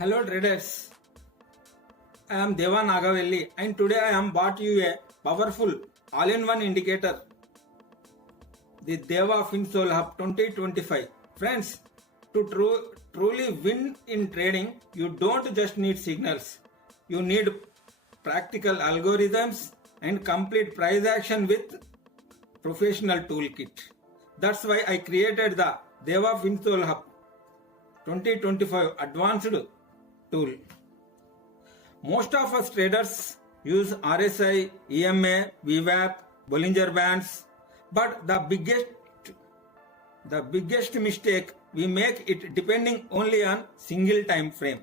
Hello traders, I am Deva Nagavelli and today I am brought you a powerful all-in-one indicator, the Deva FinSol Hub 2025. Friends, to truly win in trading, you don't just need signals, you need practical algorithms and complete price action with professional toolkit. That's why I created the Deva FinSol Hub 2025 advanced tool. Most of us traders use RSI, EMA, VWAP, Bollinger Bands, but the biggest mistake we make it depending only on single time frame.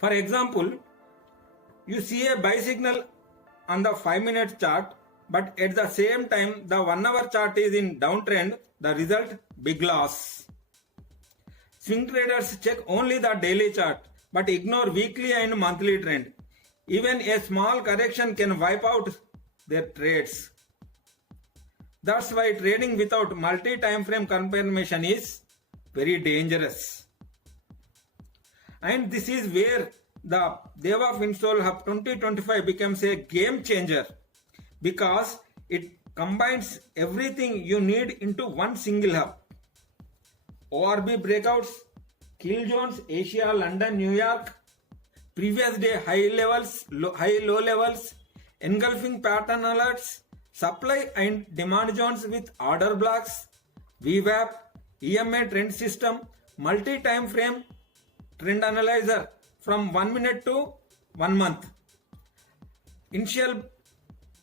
For example, you see a buy signal on the 5-minute chart, but at the same time the 1-hour chart is in downtrend. The result, big loss. Swing traders check only the daily chart but ignore weekly and monthly trend. Even a small correction can wipe out their trades. That's why trading without multi-time frame confirmation is very dangerous. And this is where the Deva FinSol Hub 2025 becomes a game changer because it combines everything you need into one single hub. ORB breakouts, kill zones, Asia, London, New York, previous day high levels, high low levels, engulfing pattern alerts, supply and demand zones with order blocks, VWAP, EMA trend system, multi-time frame trend analyzer from 1 minute to 1 month, initial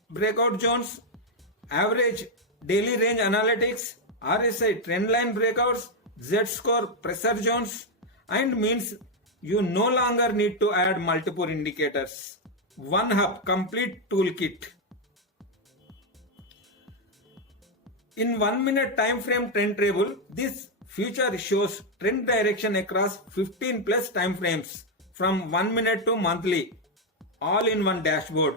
breakout zones, average daily range analytics, RSI trendline breakouts, Z-score pressure zones, and means you no longer need to add multiple indicators. One hub, complete toolkit. In 1 minute time frame trend table, this feature shows trend direction across 15 plus time frames from 1 minute to monthly, all in one dashboard.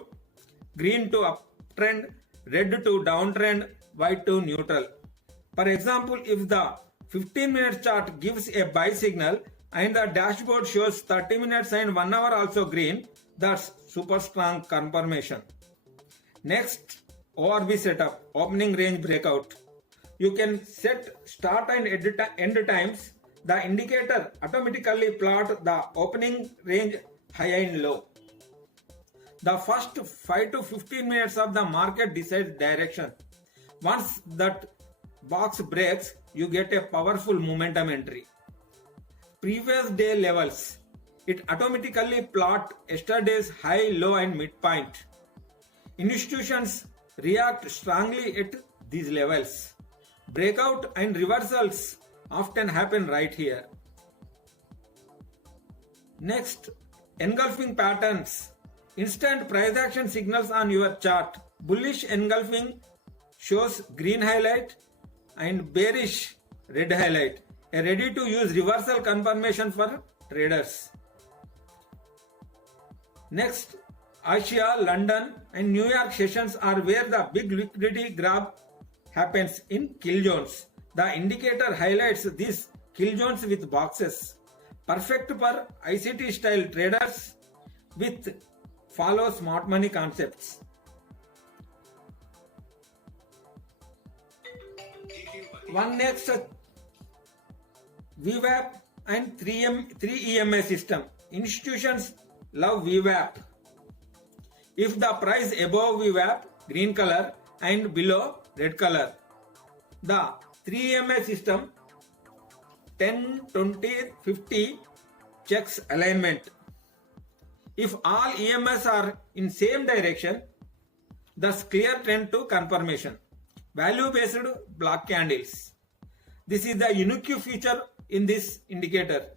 Green to uptrend, red to downtrend, white to neutral. For example, if the 15-minute chart gives a buy signal and the dashboard shows 30 minutes and 1 hour also green, that's super strong confirmation. Next, ORB setup, opening range breakout. You can set start and end times. The indicator automatically plot the opening range high and low. The first 5 to 15 minutes of the market decides direction. Once that box breaks, you get a powerful momentum entry. Previous day levels. It automatically plot yesterday's high, low and midpoint. Institutions react strongly at these levels. Breakout and reversals often happen right here. Next, engulfing patterns. Instant price action signals on your chart. Bullish engulfing shows green highlight and bearish red highlight. A ready to use reversal confirmation for traders. Next, Asia, London and New York sessions are where the big liquidity grab happens in kill zones. The indicator highlights these kill zones with boxes. Perfect for ICT style traders with follow smart money concepts. One next, VWAP and 3 EMA system. Institutions love VWAP. If the price above VWAP, green color, and below, red color. The 3 EMA system 10, 20, 50 checks alignment. If all EMS are in same direction, thus clear trend to confirmation. Value based block candles. This is the unique feature in this indicator.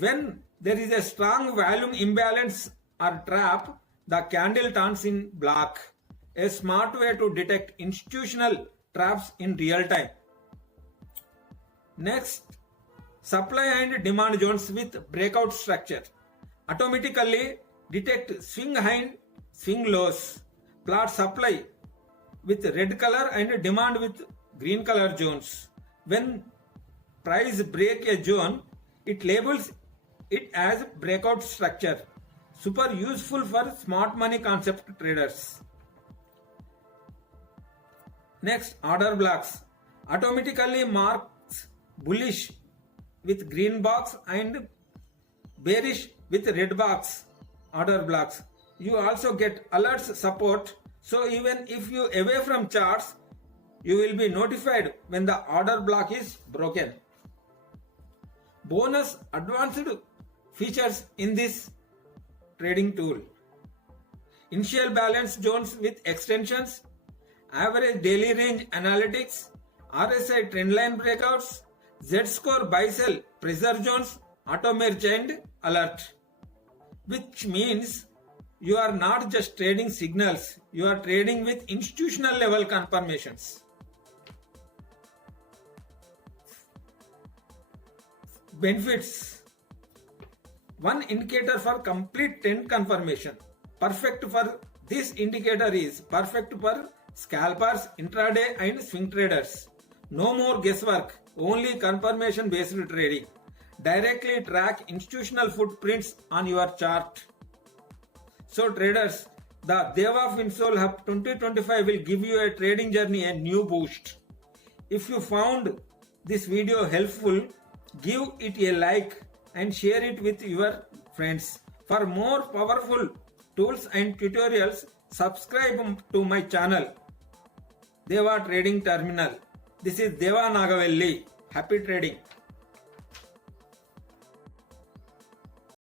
When there is a strong volume imbalance or trap, the candle turns in black. A smart way to detect institutional traps in real time. Next, supply and demand zones with breakout structure. Automatically detect swing high, swing lows. Plot supply with red color and demand with green color zones. When price break a zone, it labels it as breakout structure. Super useful for smart money concept traders. Next, order blocks. Automatically marks bullish with green box and bearish with red box order blocks. You also get alerts support, so even if you away from charts, you will be notified when the order block is broken. Bonus advanced features in this trading tool. Initial balance zones with extensions, average daily range analytics, RSI trendline breakouts, Z-score buy sell pressure zones, auto merge and alert. Which means you are not just trading signals, you are trading with institutional level confirmations. Benefits. One indicator for complete trend confirmation. Perfect for this indicator is perfect for scalpers, intraday and swing traders. No more guesswork, only confirmation based trading. Directly track institutional footprints on your chart. So traders, the Deva FinSol Hub 2025 will give you a trading journey a new boost. If you found this video helpful, give it a like and share it with your friends. For more powerful tools and tutorials, subscribe to my channel, Deva Trading Terminal. This is Deva Nagavelli. Happy trading.